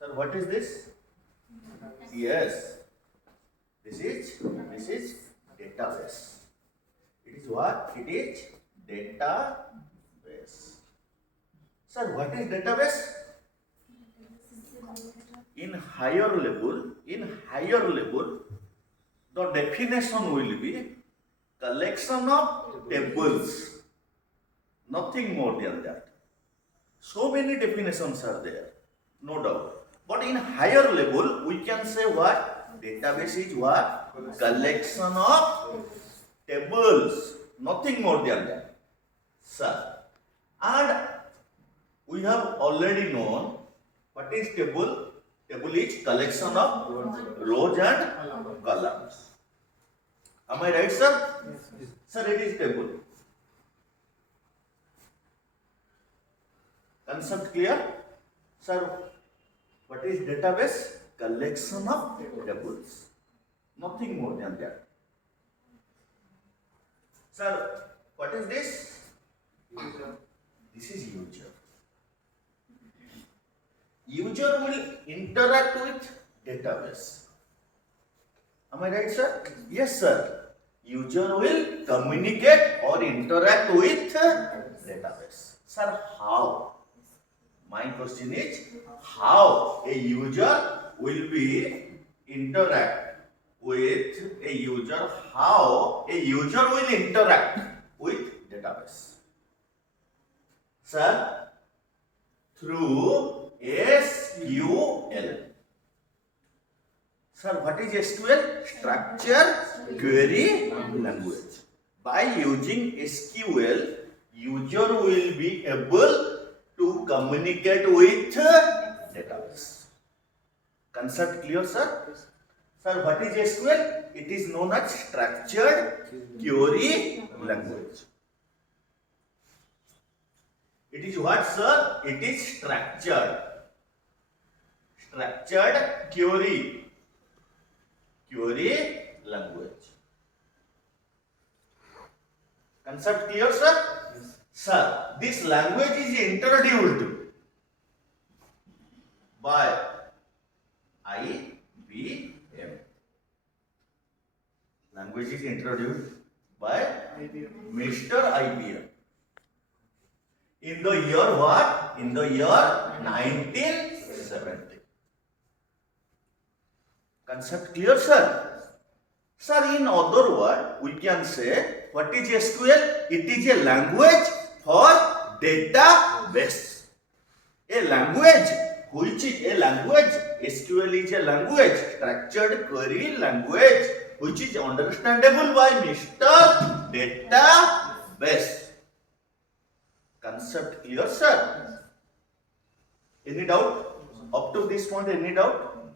Sir, what is this? Yes. This is database. It is what? It is database. Sir, what is database? In higher level, the definition will be collection of tables. Nothing more than that. So many definitions are there, no doubt. But in higher level, we can say what? Database is what? Collection of tables. Nothing more than that. Sir. And we have already known what is table. Table is collection of rows and columns. Am I right, sir? Yes. Sir, it is table. Concept clear? Sir, what is database? Collection of tables. Nothing more than that. Sir, what is this? This is user. User will interact with database. Am I right, sir? Yes, sir. User will communicate or interact with database. Sir, how? My question is, how a user will be interact with a user? How a user will interact with database? Sir, through SQL. Sir, what is SQL? Structure Query Language. By using SQL, user will be able to communicate with database. Concept clear, sir? Sir, what is SQL? It is known as Structured Query Language. It is what, sir? It is structured query language. Concept clear, sir? Yes. Sir, this language is introduced by IBM. Language is introduced by Mr. IBM. In the year what? In the year 1970. Concept clear, sir? Sir, in other words, we can say, what is SQL? It is a language for database. A language, which is a language, SQL is a language, structured query language, which is understandable by Mr. Database. Concept clear, sir? Any doubt? Up to this point, any doubt?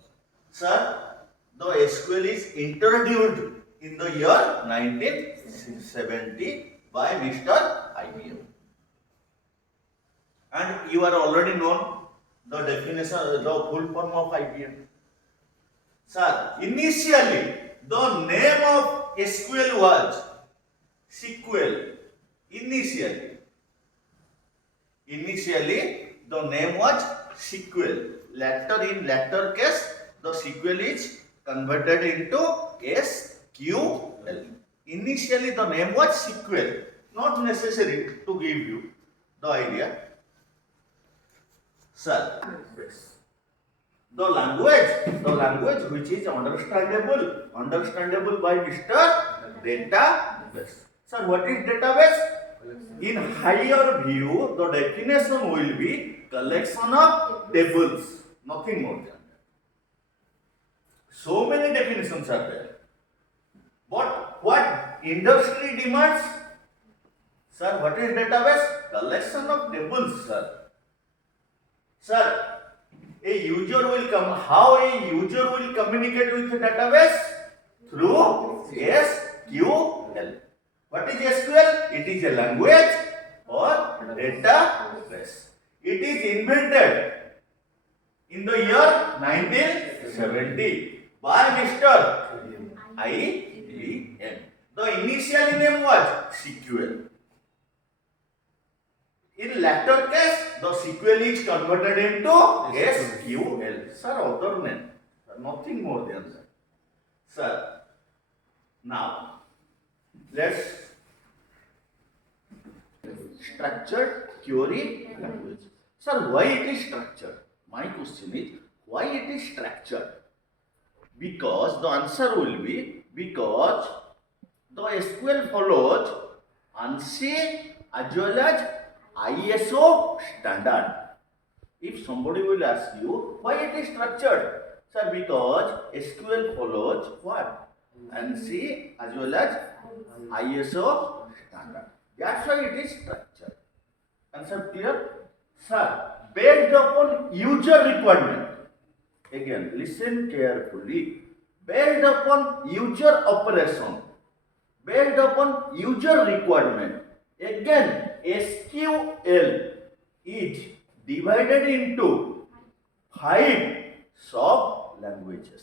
Sir, the SQL is introduced in the year 1970 by Mr. IBM. And you are already known the definition, the full form of IBM. Sir, initially the name of SQL was SQL. Initially, the name was SQL. Later, in later case, the SQL is converted into SQL. Initially, the name was SQL. Not necessary to give you the idea. Sir, the language which is understandable by Mr. Database. Sir, what is database? In higher view, the definition will be collection of tables, nothing more than that. So many definitions are there. But what industry demands? Sir, what is database? Collection of tables, sir. Sir, a user will come. How a user will communicate with the database? Through SQL. What is SQL? It is a language or database. It is invented in the year 1970 by Mr. IBM. The initial name was SQL. In latter case, the SQL is converted into SQL. Sir, other name. Nothing more than that. Sir, now let's structured query language. Sir, why it is structured? My question is, why it is structured? Because the answer will be because the SQL follows ANSI as well as ISO standard. If somebody will ask you why it is structured, sir, because SQL follows what? ANSI as well as ISO standard. That's why it is structured. Answer clear? Sir, based upon user requirement. Again, listen carefully. Based upon user operation, based upon user requirement. Again, SQL is divided into 5 sub languages.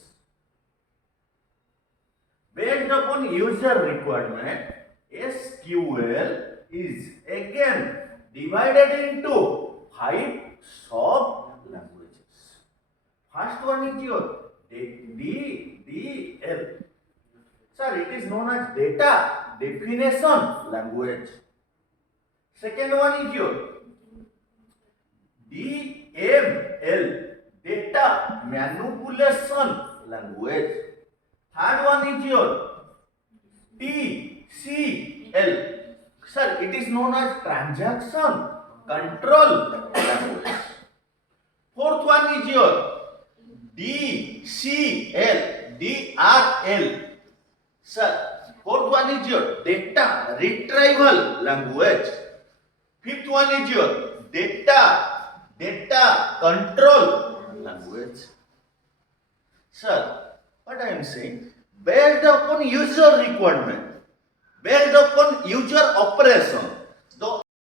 Based upon user requirement, SQL is again divided into 5 sub languages. First one is your DDL. Sir, it is known as data definition language. Second one is your DML, data manipulation language. Third one is your TCL. Sir, it is known as transaction control language. Fourth one is your DRL. Sir, fourth one is your data retrieval language. Fifth one is your data control language. Sir, what I am saying, based upon user requirement, based upon user operation,